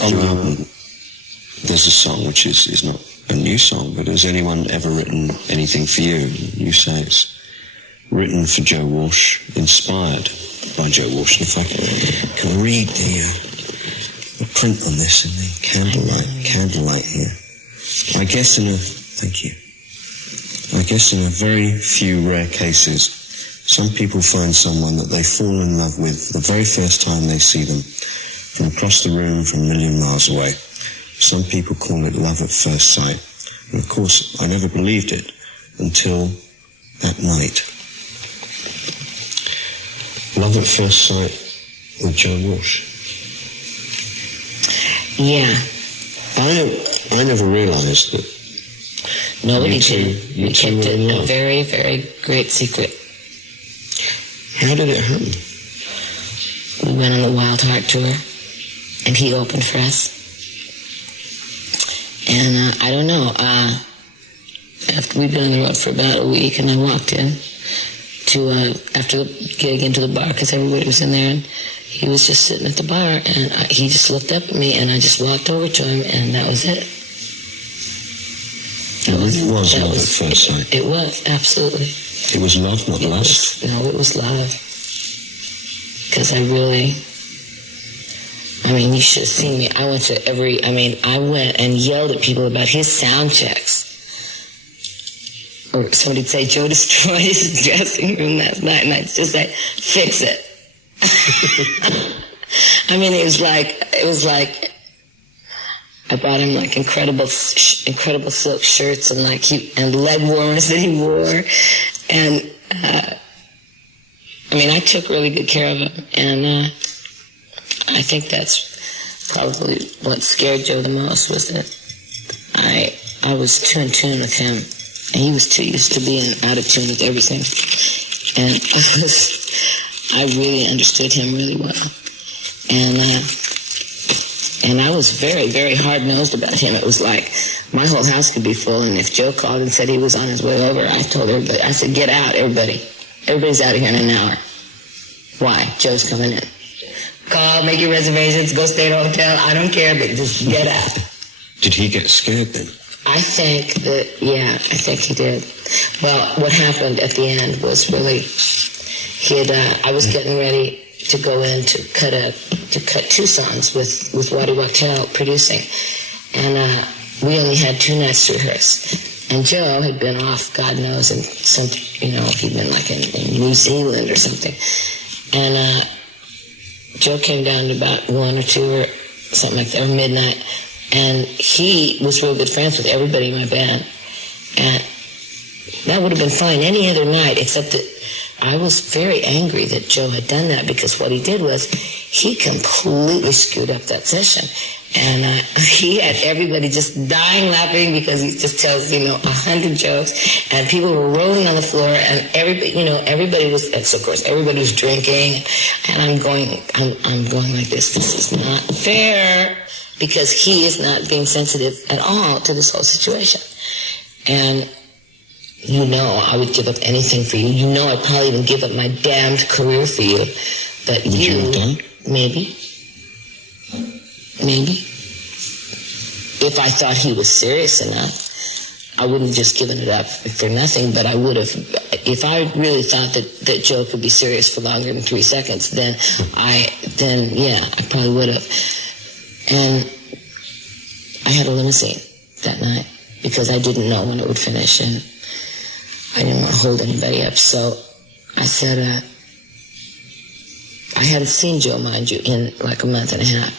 There's a song which is not a new song, but has anyone ever written anything for you? You say it's written for Joe Walsh, inspired by Joe Walsh. And if I can read the print on this and the candlelight here. I guess in a very few rare cases, some people find someone that they fall in love with the very first time they see them, from across the room, from a million miles away. Some people call it love at first sight. And of course, I never believed it until that night. Love at first sight with Joe Walsh. Yeah. I never realised that. Nobody did. We kept it a very, very great secret. How did it happen? We went on the Wild Heart tour, and he opened for us. And I don't know, after we'd been on the road for about a week, and I walked in to, after the gig, into the bar, because everybody was in there, and he was just sitting at the bar, and he just looked up at me, and I just walked over to him, and that was it. It was love at first sight. It was, absolutely. It was love, not lust? No, it was love. Because you should have seen me. I went and yelled at people about his sound checks. Or somebody'd say, Joe destroyed his dressing room last night, and I'd just say, fix it. It was like, I bought him like incredible silk shirts and and leg warmers that he wore. And, I took really good care of him. And, I think that's probably what scared Joe the most, was that I was too in tune with him, and he was too used to being out of tune with everything. And I really understood him really well. And I was very, very hard-nosed about him. It was like my whole house could be full, and if Joe called and said he was on his way over, I told everybody, I said, get out, everybody. Everybody's out of here in an hour. Why? Joe's coming in. Call, make your reservations, go stay at a hotel. I don't care, but just get out. Did he get scared then? I think he did. Well, what happened at the end was really, I was getting ready to go in to cut two songs with Waddy Wachtel producing, and we only had 2 nights to rehearse. And Joe had been off, God knows, and he'd been like in New Zealand or something, and. Joe came down to about 1 or 2 or something like that, or midnight, and he was real good friends with everybody in my band. And that would have been fine any other night, except that I was very angry that Joe had done that, because what he did was he completely screwed up that session. And he had everybody just dying laughing, because he just tells, 100 jokes, and people were rolling on the floor, and everybody was, and so of course everybody was drinking, and I'm going like this is not fair, because he is not being sensitive at all to this whole situation. And I would give up anything for you. I'd probably even give up my damned career for you. But would you have done? Maybe. If I thought he was serious enough, I wouldn't have just given it up for nothing, but I would have, if I really thought that Joe could be serious for longer than 3 seconds, then I probably would have. And I had a limousine that night, because I didn't know when it would finish, and I didn't want to hold anybody up. So I said, I hadn't seen Joe, mind you, in like a month and a half.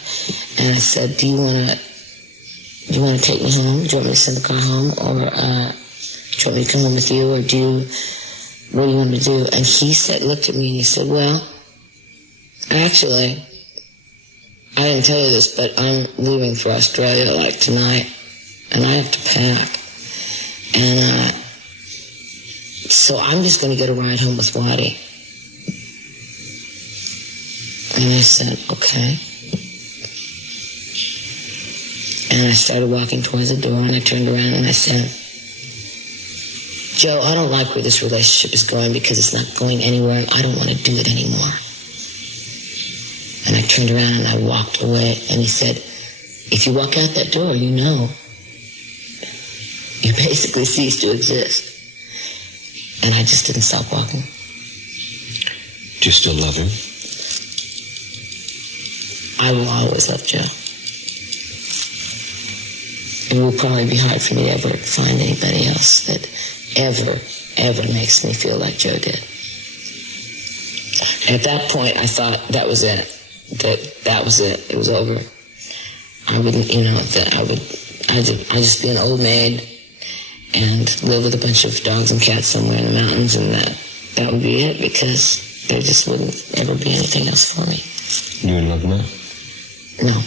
And I said, do you want to take me home? Do you want me to send the car home? Or do you want me to come home with you? Or what do you want me to do? And he looked at me and he said, well, actually, I didn't tell you this, but I'm leaving for Australia like tonight, and I have to pack. And so I'm just going to get a ride home with Waddy. And I said, okay. And I started walking towards the door, and I turned around and I said, Joe, I don't like where this relationship is going, because it's not going anywhere, and I don't want to do it anymore. And I turned around and I walked away, and he said, if you walk out that door, you know you basically cease to exist. And I just didn't stop walking. Do you still love him? I will always love Joe. It will probably be hard for me to ever find anybody else that ever makes me feel like Joe did. And at that point, I thought that was it. That was it. It was over. I wouldn't, I'd just be an old maid and live with a bunch of dogs and cats somewhere in the mountains, and that would be it, because there just wouldn't ever be anything else for me. You in love now? No.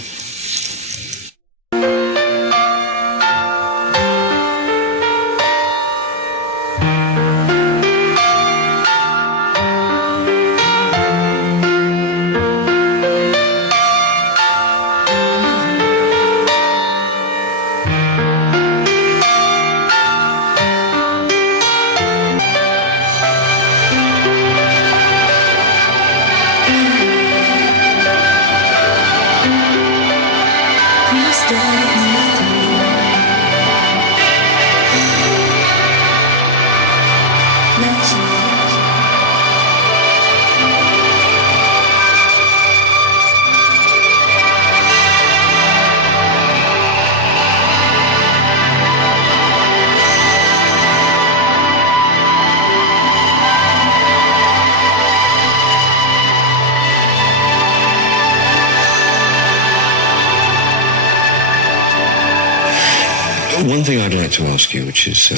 One thing I'd like to ask you, which is,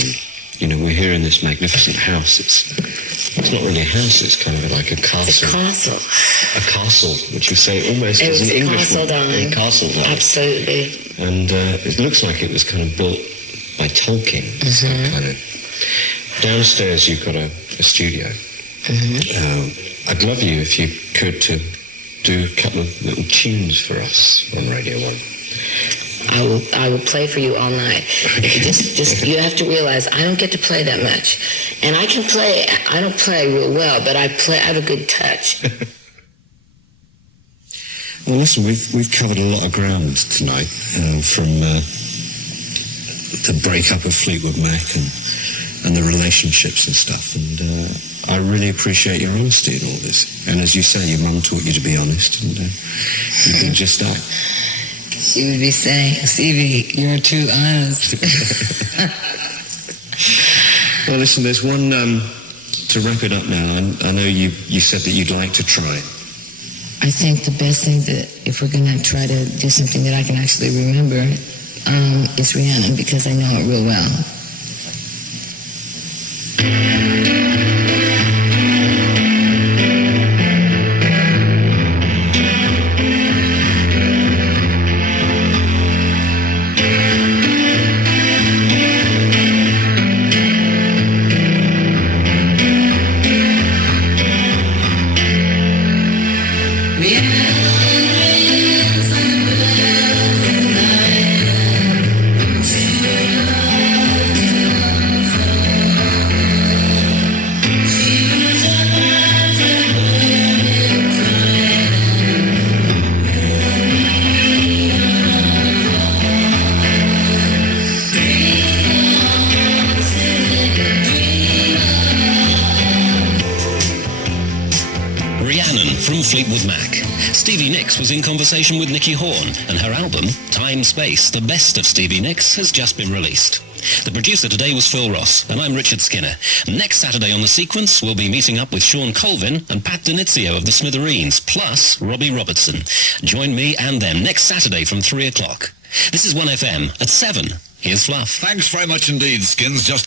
we're here in this magnificent house. It's not really a house, it's kind of like a castle. It's a castle. A castle, which you say almost as an English castle, darling. A castle, darling. Absolutely. And it looks like it was kind of built by Tolkien. Mm-hmm. So kind of. Downstairs you've got a studio. Mm-hmm. I'd love you, if you could, to do a couple of little tunes for us on Radio 1. I will play for you all night. Just you have to realize I don't get to play that much, and I don't play real well, but I have a good touch. Well, listen, we've covered a lot of ground tonight, from the breakup of Fleetwood Mac and the relationships and stuff, and I really appreciate your honesty in all this. And as you say, your mum taught you to be honest, and you've been just that. She would be saying, Stevie, you're too honest. Well, listen, there's one, to wrap it up now, I know you said that you'd like to try. I think the best thing that, if we're going to try to do something that I can actually remember, is Rhiannon, because I know it real well. Fleetwood Mac. Stevie Nicks was in conversation with Nicky Horme, and her album, Timespace, the best of Stevie Nicks, has just been released. The producer today was Phil Ross, and I'm Richard Skinner. Next Saturday on The Sequence, we'll be meeting up with Sean Colvin and Pat Denizio of the Smithereens, plus Robbie Robertson. Join me and them next Saturday from 3 o'clock. This is 1FM at 7. Here's Fluff. Thanks very much indeed, Skins. Just